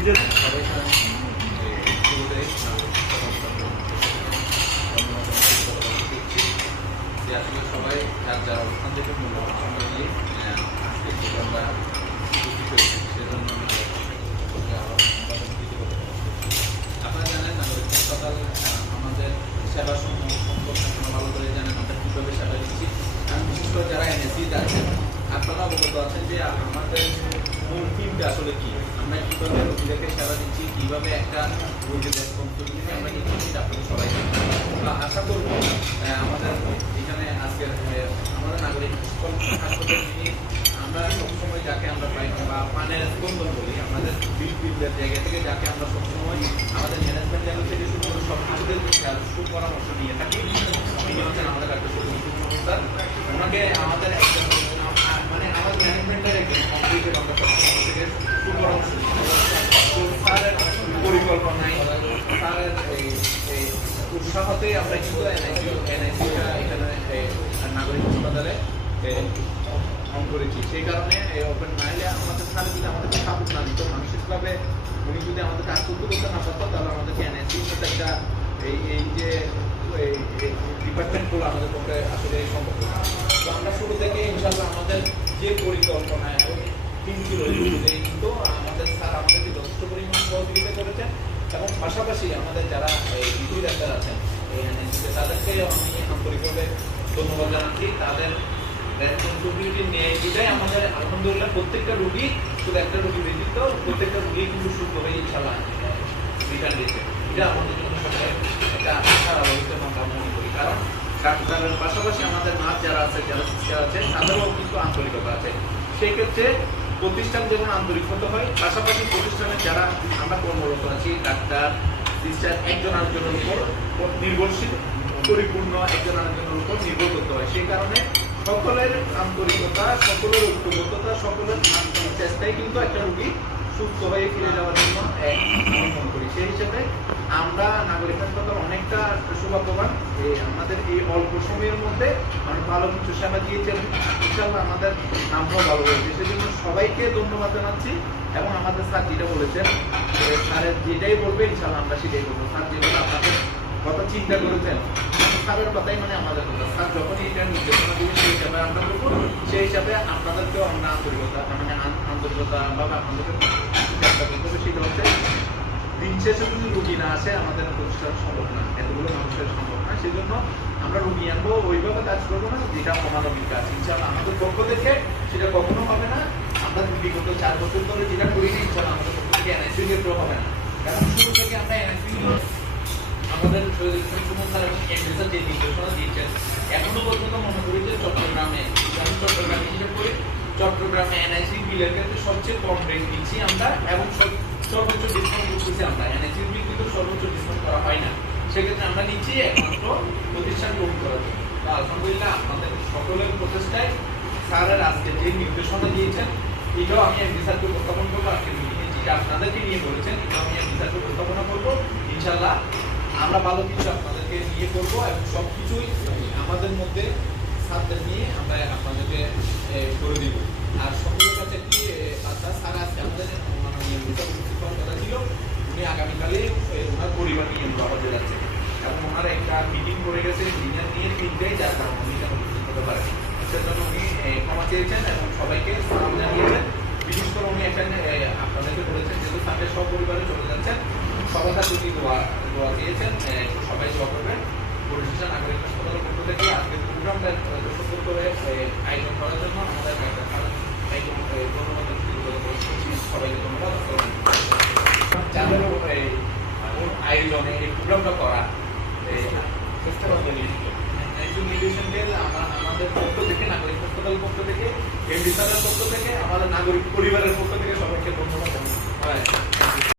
নিজের আসলে সবাই যার যার অবস্থান থেকে মূল্যবান সময় দিয়ে আহ, আজকে আমরা উপস্থিত হয়েছি আমি হাসপাতাল আমাদের সেবা সম্পর্কে ভালো করে জানেন আমরা কীভাবে সেবা দিচ্ছি। আর বিশেষ যারা এনএসি আছেন আপনারা অবগত আছেন যে আমাদের মূল থিমটা আসলে কি? আমরা কীভাবে রোগীদেরকে সেবা দিচ্ছি? কীভাবে একটা রেসপন্সিবিলিটি আমরা নিচ্ছি সেটা আপনাদের সবাই আশা করব আমাদের এখানে আজকে আমাদের নাগরিক হাসপাতাল আমরা সবসময় যাকে আমরা পাই বা পানের স্পন্দন বলি, আমাদের বিল জায়গা থেকে যাকে আমরা সবসময় আমাদের ম্যানেজমেন্ট লেভেল থেকে শুরু করে সব কিছুতে সুপরামর্শ নিয়ে থাকি। আমাদের সত্যজিৎ স্যার, ওনাকে আমাদের একজন এই উৎসাহতে আমরা কিন্তু সেই কারণে এই ওপেন নাইলে আমাদের স্যার যদি আমাদেরকে সাপোর্ট না দিত মানসিকভাবে উনি যদি আমাদের কাজ না পারতো তাহলে আমাদেরকে এনআইসি সাথে একটা এই এই যে ডিপার্টমেন্টগুলো আমাদের পক্ষে আসলে সম্ভব না। তো আমরা শুরু থেকে ইনশাল্লাহ আমাদের যে পরিকল্পনা এবং টিম ছিল এই অনুযায়ী কিন্তু আমাদের স্যার আমাদেরকে যথেষ্ট পরিমাণ সহযোগিতা করেছেন এবং পাশাপাশি আমাদের যারা বিধি ডাক্তার আছেন এই NSC তাদেরকে আমি আন্তরিকভাবে ধন্যবাদ জানাচ্ছি। তাদের নিয়ে আমাদের আলহামদুলিল্লাহ প্রত্যেকটা রুগী শুধু একটা রুগী ব্যতীত প্রত্যেকটা রুগী কিন্তু সুস্থ হয়ে ইনশাল্লাহ রিটার্ন এটা আমাদের জন্য সবাই একটা আশার আমরা মনে করি। কারণ ডাক্তারের পাশাপাশি আমাদের নার্স যারা আছে, যারা সিস্টার আছে, তাদেরও কিন্তু আন্তরিকতা আছে। সেই ক্ষেত্রে প্রতিষ্ঠান যেমন আন্তরিক হতে হয়, পাশাপাশি প্রতিষ্ঠানে যারা আমরা কর্মরত আছি, ডাক্তার, সিস্টার, একজন আরেকজনের উপর নির্ভরশীল, পরিপূর্ণ একজন আরেকজনের উপর নির্ভর করতে হয়। সেই কারণে সকলের আন্তরিকতা, সকলের ঐক্যবদ্ধতা, সকলের চেষ্টাই কিন্তু একটা রুগী সুস্থ হয়ে ফিরে যাওয়ার জন্য এক আমি মনে করি সেই হিসেবে আমরা নাগরিক হাসপাতাল অনেকটা সৌভাগ্যবান যে আমাদের এই অল্প সময়ের মধ্যে অনেক ভালো কিছু সেবা দিয়েছেন। ইনশাল্লাহ আমাদের নামটাও ভালো হয়েছে। সেজন্য সবাইকে ধন্যবাদ জানাচ্ছি এবং আমাদের স্যার যেটা বলেছেন স্যারের যেটাই বলবে ইনশাল্লাহ আমরা সেটাই করব। স্যার যেগুলো আপনাদের কথা চিন্তা করেছেন, স্যারের কথাই মানে আমাদের কথা। স্যার যখনই এটা নির্দেশনা দিবে, সেই হিসাবে আমরা করব। সেই হিসাবে আপনাদেরকেও আমরা আন্তরিকতা মানে আন- আন্তরিকতা ভাবে আপনাদেরকে চেষ্টা করতে হবে, সেটা হচ্ছে দিন শেষে যদি রুগী না আসে আমাদের প্রতিষ্ঠান সম্ভব না, এতগুলো মানুষের সম্ভব না। সেই জন্য আমরা রুগী আনব, ওইভাবে কাজ করব না, যেটা অমানবিক কাজ ইনশাল্লাহ আমাদের পক্ষ থেকে, সেটা কখনো হবে না। আমরা বিগত চার বছর ধরে যেটা করি না ইনশাল্লাহ আমাদের পক্ষ থেকে এনআইসি ক্ষেত্রেও হবে না। কারণ শুরু থেকে আমরা এনআইসি আমাদের যে নির্দেশনা দিয়েছেন, এখনও পর্যন্ত মনে করি যে চট্টগ্রামে আমি চট্টগ্রামে হিসেবে করি, চট্টগ্রামে এনআইসি বিলের ক্ষেত্রে সবচেয়ে কম রেট দিচ্ছি আমরা, এবং করতেছি আমরা এনআইসি বিল কিন্তু সর্বোচ্চ ডিসকাউন্ট করা হয় না। সেক্ষেত্রে আমরা নিচ্ছি একমাত্র প্রতিষ্ঠান গ্রহণ করার জন্য আলহামদুলিল্লাহ আপনাদের সকলের প্রচেষ্টায় স্যারের আজকে যে নির্দেশনা দিয়েছেন, এটাও আমি এক স্যারকে উপস্থাপন করব, আজকে যেটা আপনাদেরকে নিয়ে বলেছেন, এটাও আমি এক স্যারকে উপস্থাপনা করব। ইনশাল্লাহ আমরা ভালো কিছু আপনাদেরকে নিয়ে করব এবং সব কিছুই আমাদের মধ্যে ছাত্রদের নিয়ে আমরা আপনাদেরকে এ, করে দিব আর সকলের কাছে একটি এ, বার্তা স্যার আজকে আমাদের মাননীয় বিচারপতি উপস্থিত হওয়ার কথা ছিল উনি আগামীকালে এ, ওনার পরিবার নিয়ে বাবাতে যাচ্ছে এবং ওনার একটা মিটিং করে গেছে দিনের নিয়ে তিনটাই যার কারণে উনি হতে পারে সেজন্য উনি ক্ষমা চেয়েছেন এবং সবাইকে সালাম জানিয়েছেন বিশেষ করে উনি একটা আপনাদেরকে বলেছেন, যেহেতু সাথে সব পরিবারে চলে যাচ্ছেন, সবার কাছে উনি দোয়া দোয়া দিয়েছেন সবাই দোয়া করবেন। পরিশেষে নাগরিক হাসপাতালের পক্ষ থেকে আজকের প্রোগ্রামটা সুন্দর করে আয়োজন করার জন্য আমাদের ধন্যবাদ সবাইকে ধন্যবাদ। আয়োজনে এই প্রোগ্রামটা করা চেষ্টা করবেন একজন আমরা- আমাদের পক্ষ থেকে নাগরিক হাসপাতাল পক্ষ থেকে এমডি স্যারের পক্ষ থেকে আমাদের নাগরিক পরিবারের পক্ষ থেকে সবাইকে ধন্যবাদ।